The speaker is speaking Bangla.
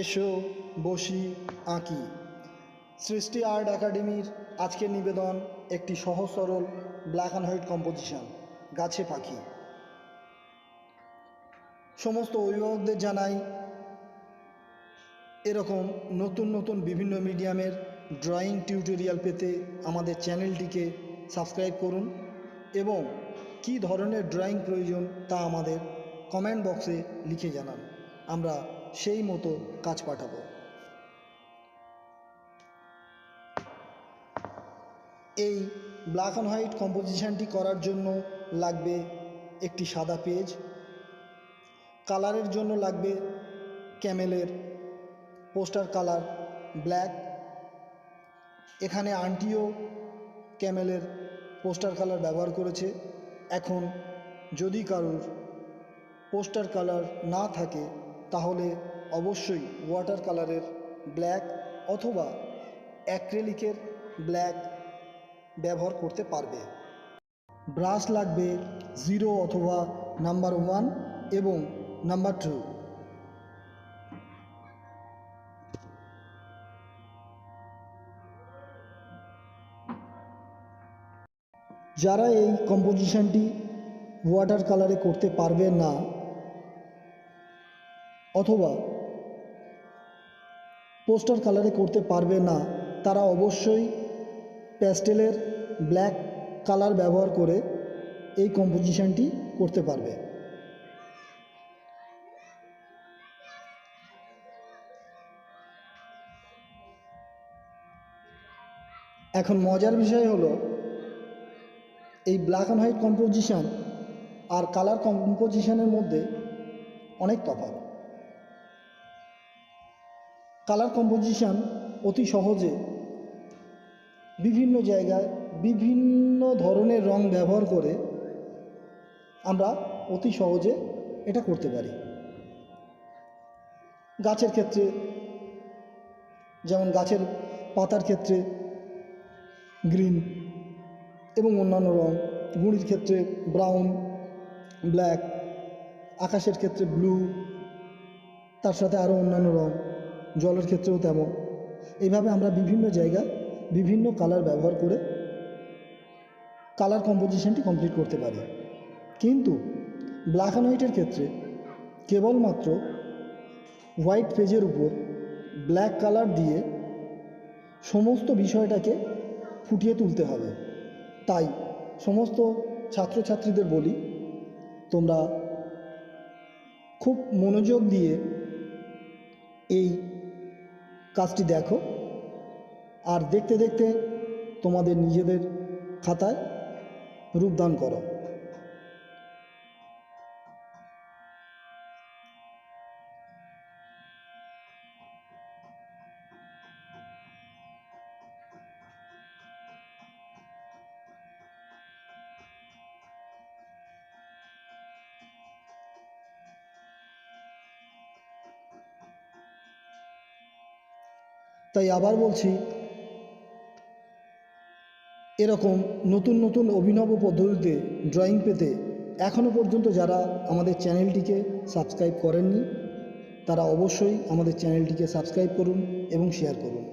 এসো বসি আঁকি। সৃষ্টি আর্ট একাডেমির আজকের নিবেদন একটি সহজ সরল ব্ল্যাক অ্যান্ড হোয়াইট কম্পোজিশন, গাছে পাখি। সমস্ত অভিভাবকদের জানাই এরকম নতুন নতুন বিভিন্ন মিডিয়ামের ড্রয়িং টিউটোরিয়াল পেতে আমাদের চ্যানেলটিকে সাবস্ক্রাইব করুন এবং কী ধরনের ড্রয়িং প্রয়োজন তা আমাদের কমেন্ট বক্সে লিখে জানান, আমরা সেই মতো কাজ পাঠাবো। এই ব্ল্যাক অ্যান্ড হোয়াইট কম্পোজিশনটি করার জন্য লাগবে একটি সাদা পেজ, কালারের জন্য লাগবে ক্যামেলের পোস্টার কালার ব্ল্যাক। এখানে আন্টিও ক্যামেলের পোস্টার কালার ব্যবহার করেছে। এখন যদি কারোর পোস্টার কালার না থাকে তাহলে অবশ্যই ওয়াটার কালারের ব্ল্যাক অথবা অ্যাক্রেলিকের ব্ল্যাক ব্যবহার করতে পারবে। ব্রাশ লাগবে 0 অথবা নাম্বার 1 এবং নাম্বার 2। যারা এই কম্পোজিশনটি ওয়াটার কালারে করতে পারবে না অথবা পোস্টার কালারে করতে পারবে না, তারা অবশ্যই প্যাস্টেলের ব্ল্যাক কালার ব্যবহার করে এই কম্পোজিশনটি করতে পারবে। এখন মজার বিষয় হলো এই ব্ল্যাক অ্যান্ড হোয়াইট কম্পোজিশন আর কালার কম্পোজিশনের মধ্যে অনেক তফাৎ। কালার কম্পোজিশন অতি সহজে বিভিন্ন জায়গায় বিভিন্ন ধরনের রং ব্যবহার করে আমরা অতি সহজে এটা করতে পারি। গাছের ক্ষেত্রে যেমন গাছের পাতার ক্ষেত্রে গ্রিন এবং অন্যান্য রং, গুঁড়ির ক্ষেত্রে ব্রাউন, ব্ল্যাক, আকাশের ক্ষেত্রে ব্লু, তার সাথে আরও অন্যান্য রং, জলের ক্ষেত্রেও তেমন। এইভাবে আমরা বিভিন্ন জায়গায় বিভিন্ন কালার ব্যবহার করে কালার কম্পোজিশনটি কমপ্লিট করতে পারি। কিন্তু ব্ল্যাক অ্যান্ড হোয়াইটের ক্ষেত্রে কেবলমাত্র হোয়াইট পেজের উপর ব্ল্যাক কালার দিয়ে সমস্ত বিষয়টাকে ফুটিয়ে তুলতে হবে। তাই সমস্ত ছাত্রছাত্রীদের বলি, তোমরা খুব মনোযোগ দিয়ে এই কাজটি দেখো আর দেখতে দেখতে তোমাদের নিজেদের খাতায় রূপদান করো। তাই আবার বলছি, এরকম নতুন নতুন অভিনব পদ্ধতিতে ড্রয়িং পেতে এখনও পর্যন্ত যারা আমাদের চ্যানেলটিকে সাবস্ক্রাইব করেননি তারা অবশ্যই আমাদের চ্যানেলটিকে সাবস্ক্রাইব করুন এবং শেয়ার করুন।